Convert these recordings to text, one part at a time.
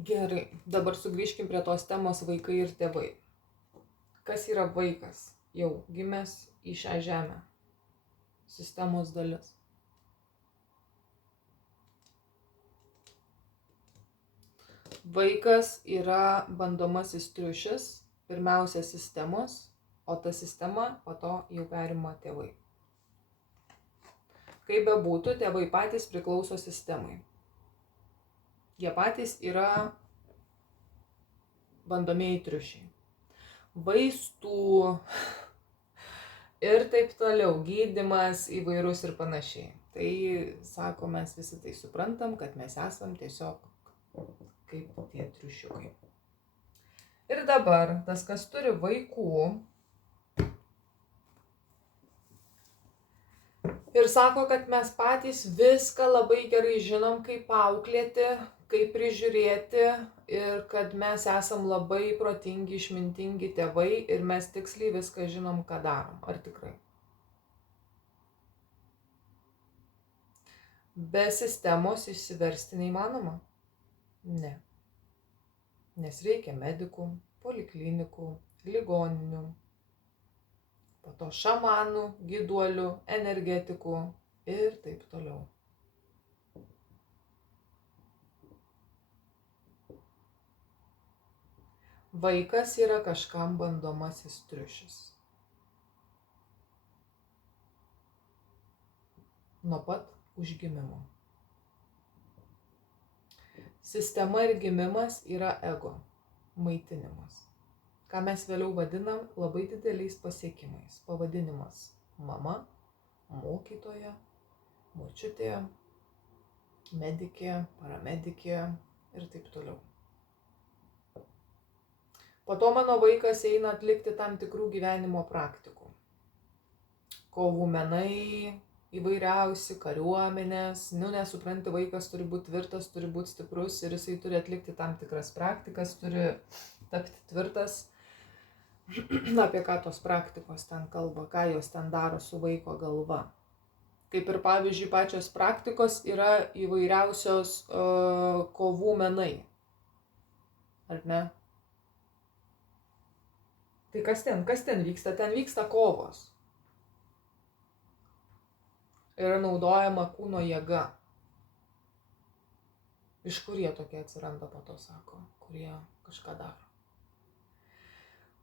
Gerai, dabar sugrįžkim prie tos temos vaikai ir tėvai. Kas yra vaikas jau gimęs į šią žemę? Sistemos dalis. Vaikas yra bandomasis triušis, pirmiausia sistemos, o ta sistema po to jau perima tėvai. Kaip bebūtų, tėvai patys priklauso sistemai. Jie patys yra bandomieji triušiai. Vaistų ir taip toliau, gydymas įvairus ir panašiai. Tai sako, mes visi tai suprantam, kad mes esam tiesiog kaip tie triušiukai. Ir dabar tas, kas turi vaikų ir sako, kad mes patys viską labai gerai žinom, kaip auklėti, kaip prižiūrėti ir kad mes esam labai protingi, išmintingi tėvai ir mes tiksliai viską žinom, ką darom. Ar tikrai? Be sistemos išsiversti neįmanoma? Ne. Nes reikia medikų, poliklinikų, ligoninių, po to šamanų, gyduolių, energetikų ir taip toliau. Vaikas yra kažkam bandomasis triušis. Nuo pat užgimimo. Sistema ir gimimas yra ego, maitinimas. Ką mes vėliau vadinam labai dideliais pasiekimais. Pavadinimas mama, mokytoja, močiutė, medikė, paramedikė ir taip toliau. Po to mano vaikas eina atlikti tam tikrų gyvenimo praktikų. Kovų menai, įvairiausi, kariuomenės, nesupranti, vaikas turi būti tvirtas, turi būti stiprus ir jisai turi atlikti tam tikras praktikas, turi tapti tvirtas. Apie ką tos praktikos ten kalba, ką jos ten daro su vaiko galva. Kaip ir pavyzdžiui, pačios praktikos yra įvairiausios kovų menai. Ar ne? Tai kas ten vyksta? Ten vyksta kovos. Yra naudojama kūno jėga. Iš kur jie tokie atsiranda, po to sako, kurie kažką daro.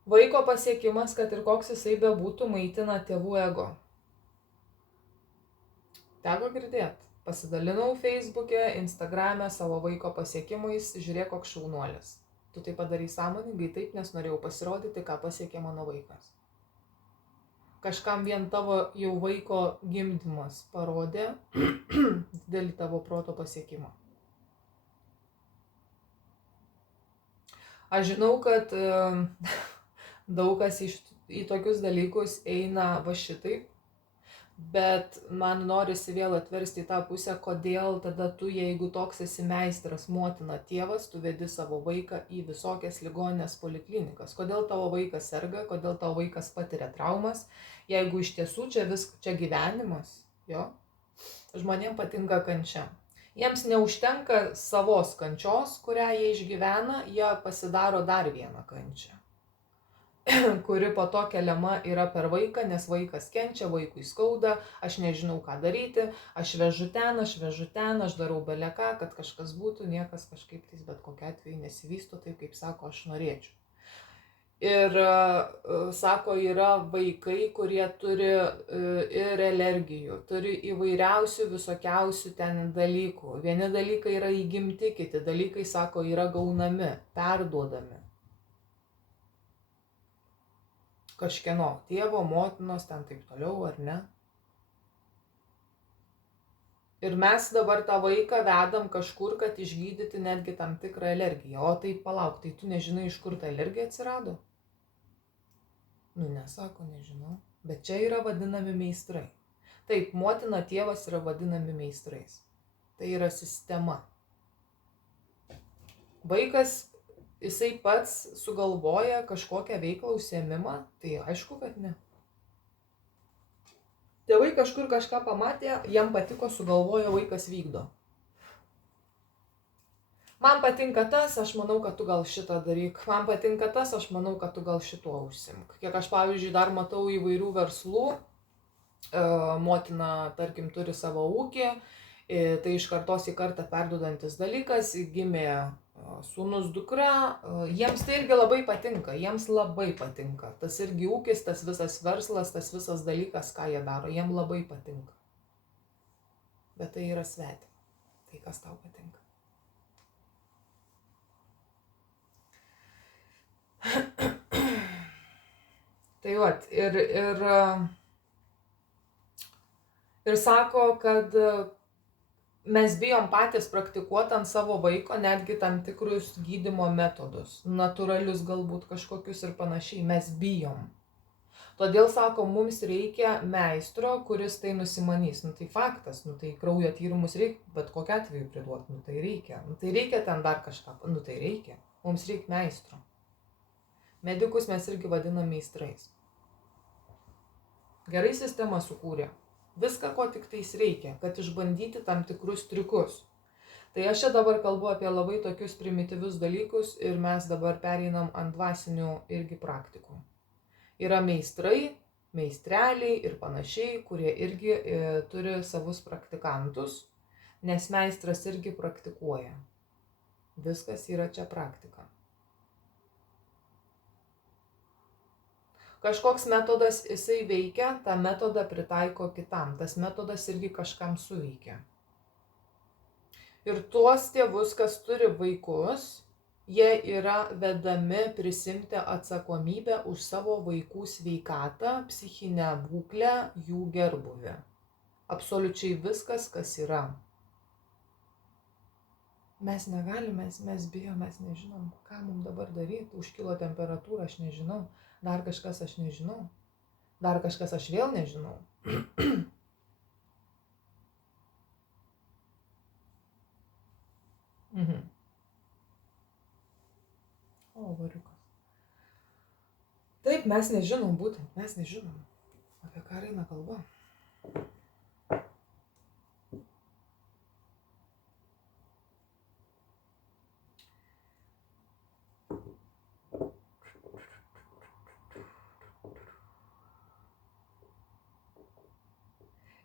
Vaiko pasiekimas, kad ir koks jisai bebūtų, maitina tėvų ego. Teko girdėt. Pasidalinau Facebook'e, Instagram'e savo vaiko pasiekimais, žiūrėk, koks šaunuolis. Tu tai padarai sąmoningai taip, nes norėjau pasirodyti, ką pasiekė mano vaikas. Kažkam vien tavo jau vaiko gimdymas parodė didelį tavo proto pasiekimą. Aš žinau, kad daug kas į tokius dalykus eina va šitaip, bet man norisi vėl atversti į tą pusę, kodėl tada tu, jeigu toks esi meistras, motina, tėvas, tu vedi savo vaiką į visokias ligoninės poliklinikas. Kodėl tavo vaikas serga, kodėl tavo vaikas patiria traumas, jeigu iš tiesų čia gyvenimas, jo, žmonėms patinka kančia. Jiems neužtenka savos kančios, kurią jie išgyvena, jie pasidaro dar vieną kančią, kuri po to keliama yra per vaiką, nes vaikas kenčia, vaikui skauda, aš nežinau, ką daryti, aš vežu ten, aš darau beleką, kad kažkas būtų, niekas kažkaip tais bet kokia atveju nesivysto taip, kaip sako, aš norėčiau. Ir sako, yra vaikai, kurie turi ir alergijų, turi įvairiausių, visokiausių ten dalykų. Vieni dalykai yra įgimti, kiti dalykai, sako, yra gaunami, perduodami. Kažkieno tėvo, motinos, ten taip toliau, ar ne? Ir mes dabar tą vaiką vedam kažkur, kad išgydyti netgi tam tikrą alergiją. O tai palauk, tai tu nežinai, iš kur ta alergija atsirado? Nesako, nežinau. Bet čia yra vadinami meistrai. Taip, motina, tėvas yra vadinami meistrais. Tai yra sistema. Vaikas, jisai pats sugalvoja kažkokią veiklą, užsiėmimą, tai aišku, kad ne. Tėvai kažkur kažką pamatė, jam patiko, sugalvojo, vaikas vykdo. Man patinka tas, aš manau, kad tu gal šitą daryk. Man patinka tas, aš manau, kad tu gal šituo užsimk. Kiek aš, pavyzdžiui, dar matau įvairių verslų, motina, tarkim, turi savo ūkį, tai iš kartos į kartą perduodantis dalykas, gimė sūnus, dukra, jiems tai irgi labai patinka, jiems labai patinka. Tas irgi ūkis, tas visas verslas, tas visas dalykas, ką jie daro, jiems labai patinka. Bet tai yra svetima. Tai kas tau patinka. Tai vat, ir sako, kad mes bijom patys praktikuoti ant savo vaiko netgi tam tikrus gydymo metodus, natūralius galbūt kažkokius ir panašiai, mes bijom. Todėl, sako, mums reikia meistro, kuris tai nusimanys. Nu tai faktas, nu tai kraujo tyrimus reikia, bet kokiu atveju priduoti, nu tai reikia. Nu tai reikia ten dar kažką, nu tai reikia. Mums reikia meistro. Medikus mes irgi vadinam meistrais. Gerai sistemą sukūrė. Viską, ko tik tais reikia, kad išbandyti tam tikrus triukus. Tai aš čia dabar kalbu apie labai tokius primityvius dalykus ir mes dabar pereinam ant dvasinių irgi praktikų. Yra meistrai, meistreliai ir panašiai, kurie irgi turi savus praktikantus, nes meistras irgi praktikuoja. Viskas yra čia praktika. Kažkoks metodas jisai veikia, tą metodą pritaiko kitam, tas metodas irgi kažkam suveikia. Ir tuos tėvus, kas turi vaikus, jie yra vedami prisimti atsakomybę už savo vaikų sveikatą, psichinę būklę, jų gerbūvį. Absoliučiai viskas, kas yra. Mes negalime, mes bijom, mes nežinom, ką mums dabar daryti, užkilo temperatūra, aš nežinau, dar kažkas aš nežinau, dar kažkas aš vėl nežinau. O, variukas. Taip, mes nežinom, būtent, mes nežinom, apie ką eina kalba.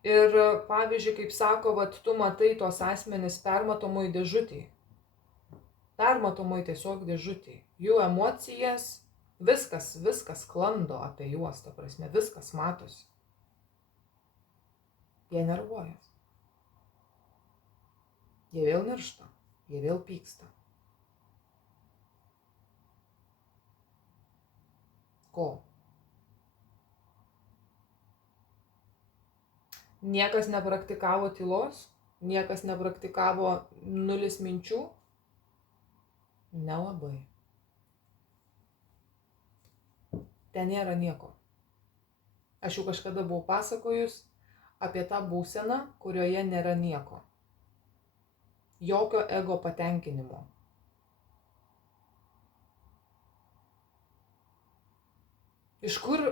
Ir pavyzdžiui, kaip sako, vat tu matai tos asmenys permatomoj dėžutėj. Permatomoj tiesiog dėžutėj. Jų emocijas, viskas sklando apie juos, ta prasme, viskas matosi. Jie nervuojas. Jie vėl niršta, jie vėl pyksta. Ko? Niekas nepraktikavo tylos, niekas nepraktikavo nulis minčių. Nelabai. Ten nėra nieko. Aš jau kažkada buvau pasakojus apie tą būseną, kurioje nėra nieko. Jokio ego patenkinimo. Iš kur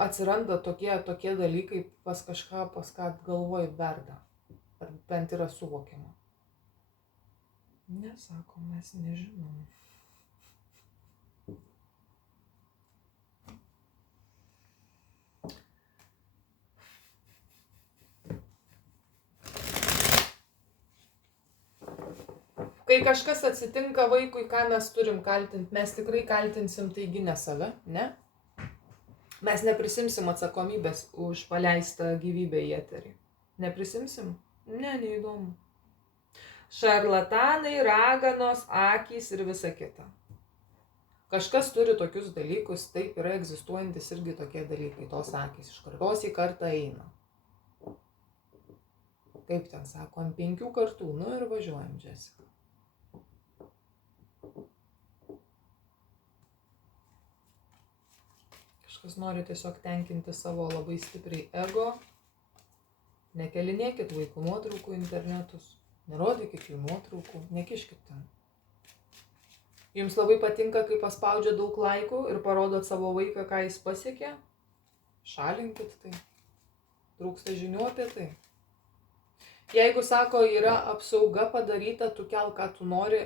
atsiranda tokie dalykai pas kažką, pas ką galvoj verda? Ar bent yra suvokiama? Nesako, mes nežinom. Kai kažkas atsitinka vaikui, ką mes turim kaltinti, mes tikrai kaltinsim taigi ne save, ne? Mes neprisimsim atsakomybės už paleistą gyvybę į eterį. Neprisimsim? Ne, neįdomu. Šarlatanai, raganos, akys ir visa kita. Kažkas turi tokius dalykus, taip yra egzistuojantis irgi tokie dalykai, tos akys iš kartos į kartą eina. Kaip ten sako, ant 5 kartų, nu ir važiuojam, Jessica. Kažkas nori tiesiog tenkinti savo labai stipriai ego. Nekelinėkit vaikų nuotraukų internetus, nerodykit jų nuotraukų, nekiškit ten. Jums labai patinka, kai paspaudžia daug laikų ir parodot savo vaiką, ką jis pasiekė? Šalinkit tai. Trūksta žinių apie tai. Jeigu sako, yra apsauga padaryta, tu kelk, ką tu nori,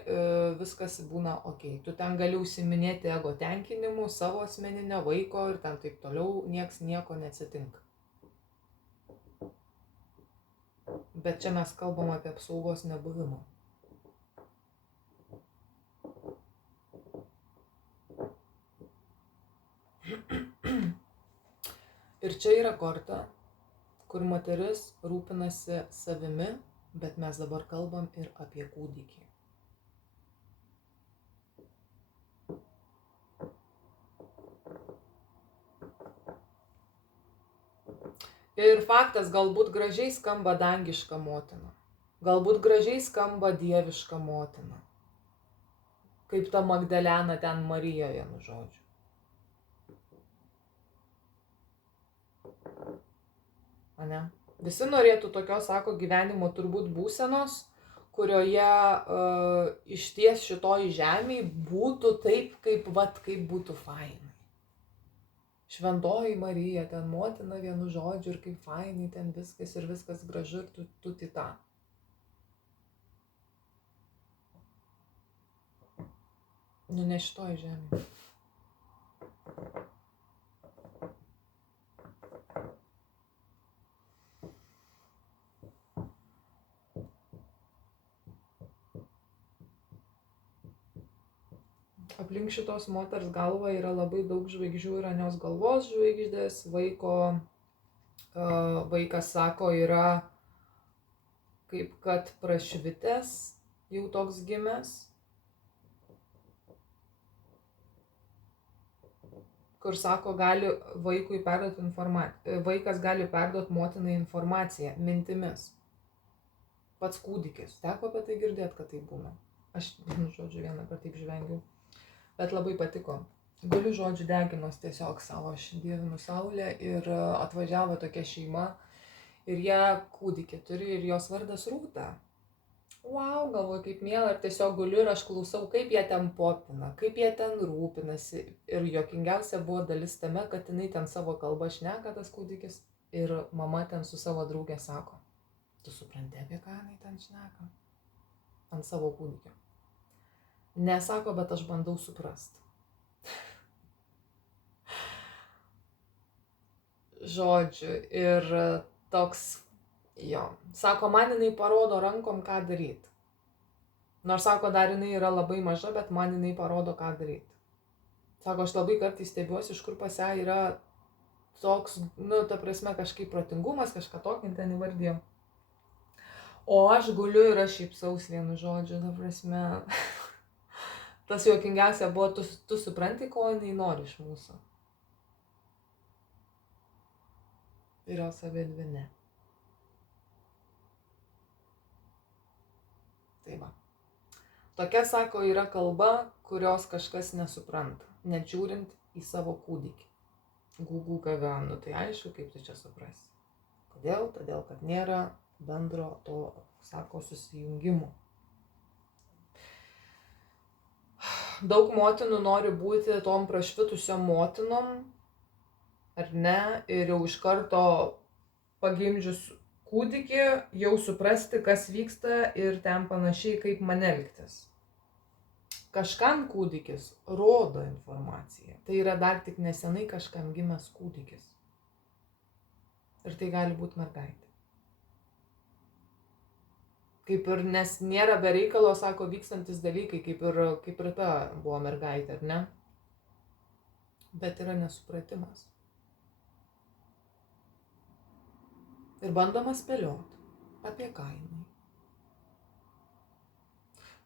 viskas būna ok. Tu ten gali užsiminėti ego tenkinimu, savo asmeninio vaiko ir ten taip toliau, nieks nieko neatsitinka. Bet čia mes kalbam apie apsaugos nebuvimą. Ir čia yra korta, kur moteris rūpinasi savimi, bet mes dabar kalbam ir apie kūdikį. Ir faktas, galbūt gražiai skamba dangiška motina, galbūt gražiai skamba dieviška motina, kaip ta Magdalena ten Marijoje, nu žodžiu. Ane? Visi norėtų tokios, sako, gyvenimo turbūt būsenos, kurioje išties šitoj žemėj būtų taip, kaip būtų fainai. Šventoji Marija, ten motina vienu žodžiu ir kaip fainai ten viskas ir viskas gražu ir tu tita. Nu ne šitoj žemėj. Aplink šitos moters galvą yra labai daug žvaigždžių, yra jos galvos žvaigždės, vaikas sako, yra kaip kad prašvitęs, jau toks gimęs, kur sako, gali vaikui perduoti informaciją, vaikas gali perduoti motinai informaciją, mintimis. Pats kūdikis, teko apie tai girdėti, kad tai būna. Aš, žodžiu, vieną kartą taip žvengiau. Bet labai patiko. Galiu, žodžiu, deginos tiesiog savo, aš dievinu saulę ir atvažiavo tokia šeima ir jie kūdikį turi ir jos vardas Rūta. Wow, galvoju, kaip miela, ir tiesiog guliu ir aš klausau, kaip jie ten popina, kaip jie ten rūpinasi. Ir juokingiausia buvo dalis tame, kad jinai ten savo kalbą šneka tas kūdikis ir mama ten su savo draugė sako, tu supranti, apie ką jinai ten šneka? Ant savo kūdikio. Nesako, bet aš bandau suprasti. Žodžiu, ir toks, jo, sako, man jinai parodo rankom, ką daryti. Nors sako, dar jinai yra labai maža, bet man jinai parodo, ką daryti. Sako, aš labai kartais stebiuosi, iš kur pas ją yra toks, nu, ta prasme, kažkaip protingumas, kažką tokį ten įvardėjau. O aš guliu ir aš šypsaus vienu žodžiu, ta prasme... Tas juokingiausia buvo, tu supranti, ko jinai nori iš mūsų. Ir jos abidvi ne. Tai va. Tokia, sako, yra kalba, kurios kažkas nesupranta, net žiūrint į savo kūdikį. Gūgų gaga, nu tai aišku, kaip tu čia suprasi. Kodėl? Todėl, kad nėra bendro to, sako, susijungimo. Daug motinų nori būti tom prašvitusiom motinom, ar ne, ir jau iš karto pagimdžius kūdikį, jau suprasti, kas vyksta ir ten panašiai, kaip man elgtis. Kažkam kūdikis rodo informaciją. Tai yra dar tik nesenai kažkam gimęs kūdikis. Ir tai gali būti mergaitė. Kaip ir, nes nėra be reikalo, sako, vykstantis dalykai, kaip ir ta buvo mergaitė, ar ne? Bet yra nesupratimas. Ir bandoma spėlioti, apie ką jinai.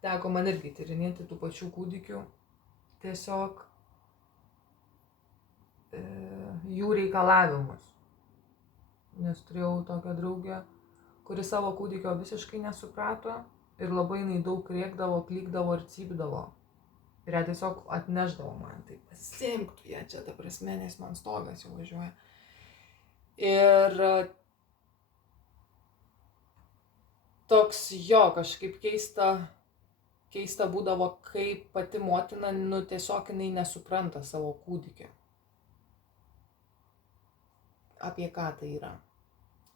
Teko man irgi tyrinėti tų pačių kūdikių, tiesiog jų reikalavimus. Nes turėjau tokią draugę, kuri savo kūdikio visiškai nesuprato ir labai jinai daug rėkdavo, klykdavo ir cypdavo. Ir ją tiesiog atneždavo man, tai pasiimk tu ją čia, ta prasme, nes man stogas jau važiuoja. Ir toks jo, kažkaip keista būdavo, kaip pati motina, nu tiesiog jinai nesupranta savo kūdikio. Apie ką tai yra.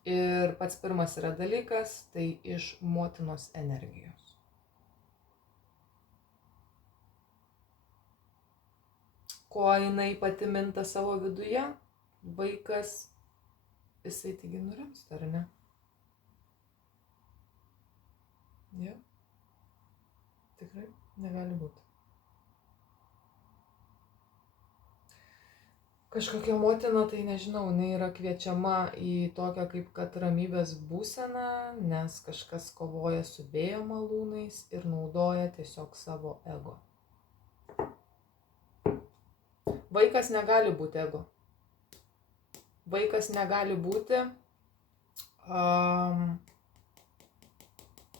Ir pats pirmas yra dalykas, tai iš motinos energijos. Ko jinai pati minta savo viduje, vaikas, jisai taigi nurimsta, ar ne? Ja. Tikrai negali būti. Kažkokia motina, tai nežinau, jinai yra kviečiama į tokią kaip kad ramybės būseną, nes kažkas kovoja su vėjo malūnais ir naudoja tiesiog savo ego. Vaikas negali būti ego. Vaikas negali būti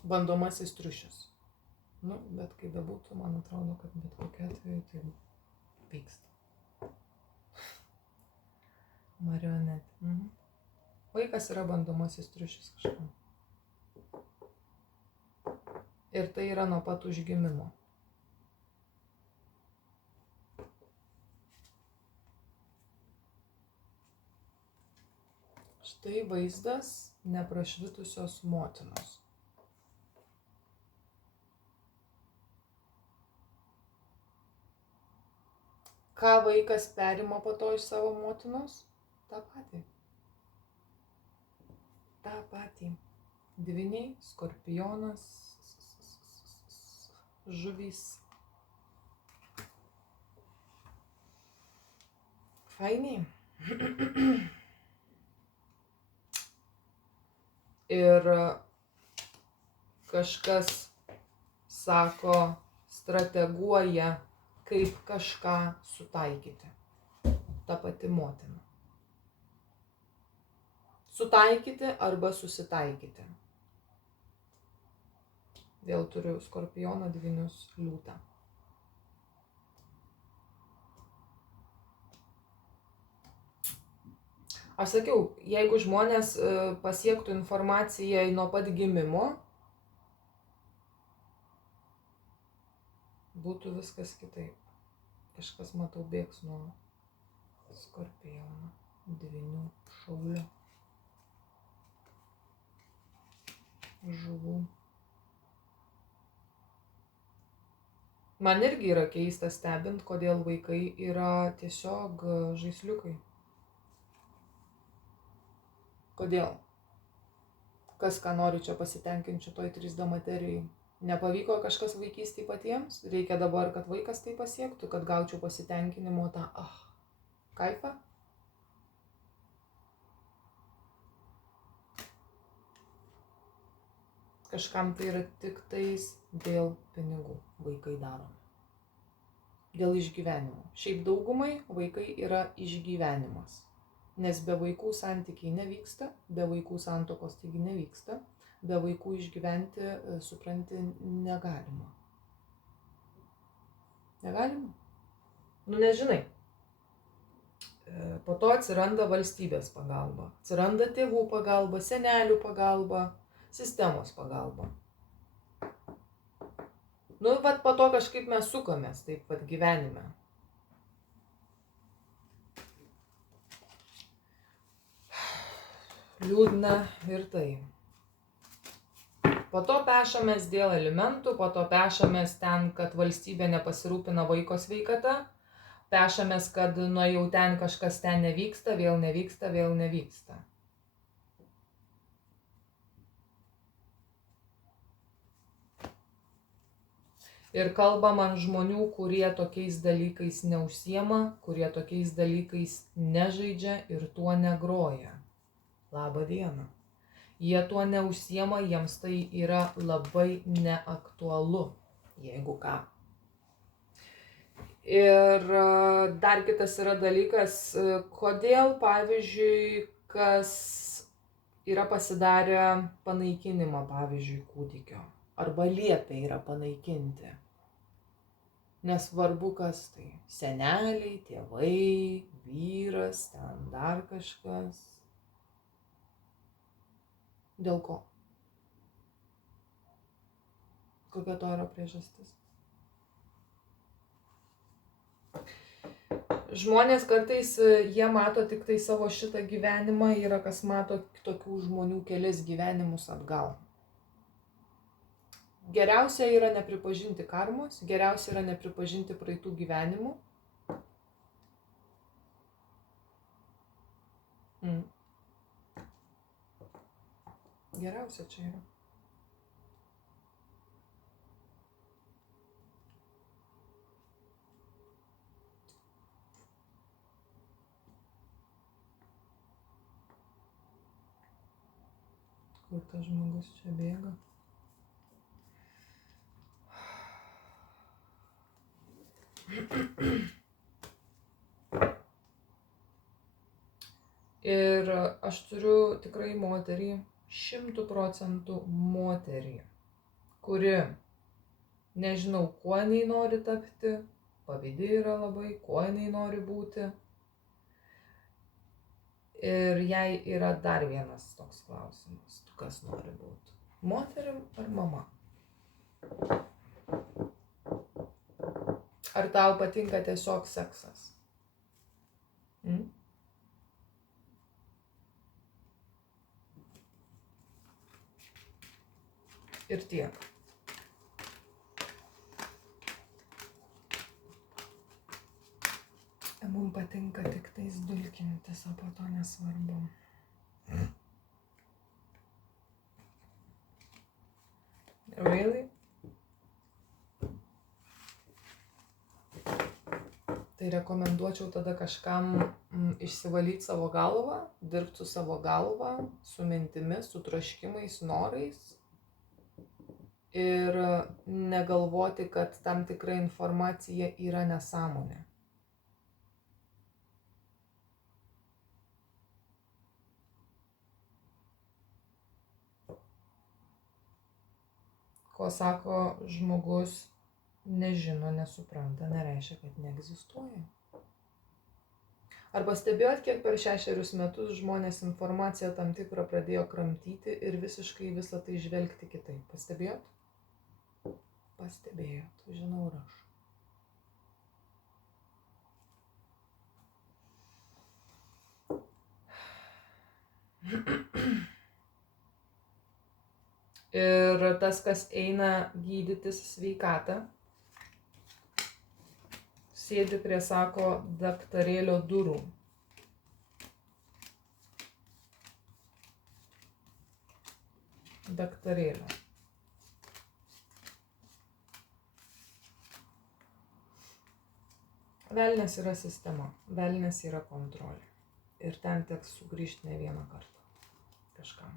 bandomasis triušis. Nu, bet kaip bebūtų, man atrodo, kad bet kokia atveju tai vyksta. Marionetė. Vaikas yra bandomasis triušis kažkam. Ir tai yra nuo pat užgimimo. Štai vaizdas neprašvitusios motinos. Ką vaikas perima po to iš savo motinos? tą patį. tą patį. Dvyniai, skorpionas, žuvys. Fainiai. Ir kažkas sako, strateguoja, kaip kažką sutaikyti. Ta pati motina. Sutaikyti arba susitaikyti. Vėl turiu skorpioną, dvynius, liūtą. Aš sakiau, jeigu žmonės pasiektų informaciją nuo pat gimimo, būtų viskas kitaip. Kažkas, matau, bėgs nuo skorpiono, dvynių, šaulio, žuvų. Man irgi yra keista stebint, kodėl vaikai yra tiesiog žaisliukai. Kodėl? Kas ką nori čia pasitenkinti šitoj 3D materijai? Nepavyko kažkas vaikystėje patiems? Reikia dabar, kad vaikas tai pasiektų, kad gaučiau pasitenkinimo tą kaifą? Kažkam tai yra tik tais dėl pinigų vaikai daromi. Dėl išgyvenimo. Šiaip daugumai vaikai yra išgyvenimas. Nes be vaikų santykiai nevyksta, be vaikų santuokos taigi nevyksta, be vaikų išgyventi, supranti, negalima. Negalima? Nu, nežinai. Po to atsiranda valstybės pagalba, atsiranda tėvų pagalba, senelių pagalba, sistemos pagalba. Nu, vat po to kažkaip mes sukomės, taip pat gyvenime. Liūdna ir tai. Po to pešamės dėl alimentų, po to pešamės ten, kad valstybė nepasirūpina vaiko sveikata, pešamės, kad nu jau ten kažkas ten nevyksta, vėl nevyksta, vėl nevyksta. Ir kalbam ant žmonių, kurie tokiais dalykais neužsiema, kurie tokiais dalykais nežaidžia ir tuo negroja. Labą dieną. Jie tuo neužsiema, jiems tai yra labai neaktualu, jeigu ką. Ir dar kitas yra dalykas, kodėl, pavyzdžiui, kas yra pasidarę panaikinimą, pavyzdžiui, kūdikio, arba liepia yra panaikinti. Nesvarbu kas tai, seneliai, tėvai, vyras, ten dar kažkas. Dėl ko? Kokia to yra priežastis? Žmonės kartais jie mato tik tai savo šitą gyvenimą, yra kas mato tokių žmonių kelis gyvenimus atgal. Geriausia yra nepripažinti karmos, geriausia yra nepripažinti praeitų gyvenimų. Geriausia čia yra. Kur tas žmogus čia bėga? Ir aš turiu tikrai moterį, 100% moterį, kuri nežinau, kuo jinai nori tapti, pavydi yra labai, kuo jinai nori būti. Ir jai yra dar vienas toks klausimas, tu kas nori būti, moterim ar mama? Ar tau patinka tiesiog seksas? Ir tiek. Mums patinka tik tais dulkintis, o po to nesvarbu. Really? Tai rekomenduočiau tada kažkam išsivalyti savo galvą, dirbti su savo galva, su mintimis, su troškimais, norais ir negalvoti, kad tam tikra informacija yra nesąmonė. Ko sako žmogus nežino, nesupranta, nereiškia, kad neegzistuoja. Ar pastebėjot, kiek per 6 metus žmonės informaciją tam tikrą pradėjo kramtyti ir visiškai visą tai žvelgti kitaip? Pastebėjot? Pastebėjot, žinau ir aš. Ir tas, kas eina gydytis sveikatą, sėdi prie, sako, daktarėlio durų. Daktarėlio. Velnias yra sistema, velnias yra kontrolė. Ir ten teks sugrįžti ne vieną kartą kažkam.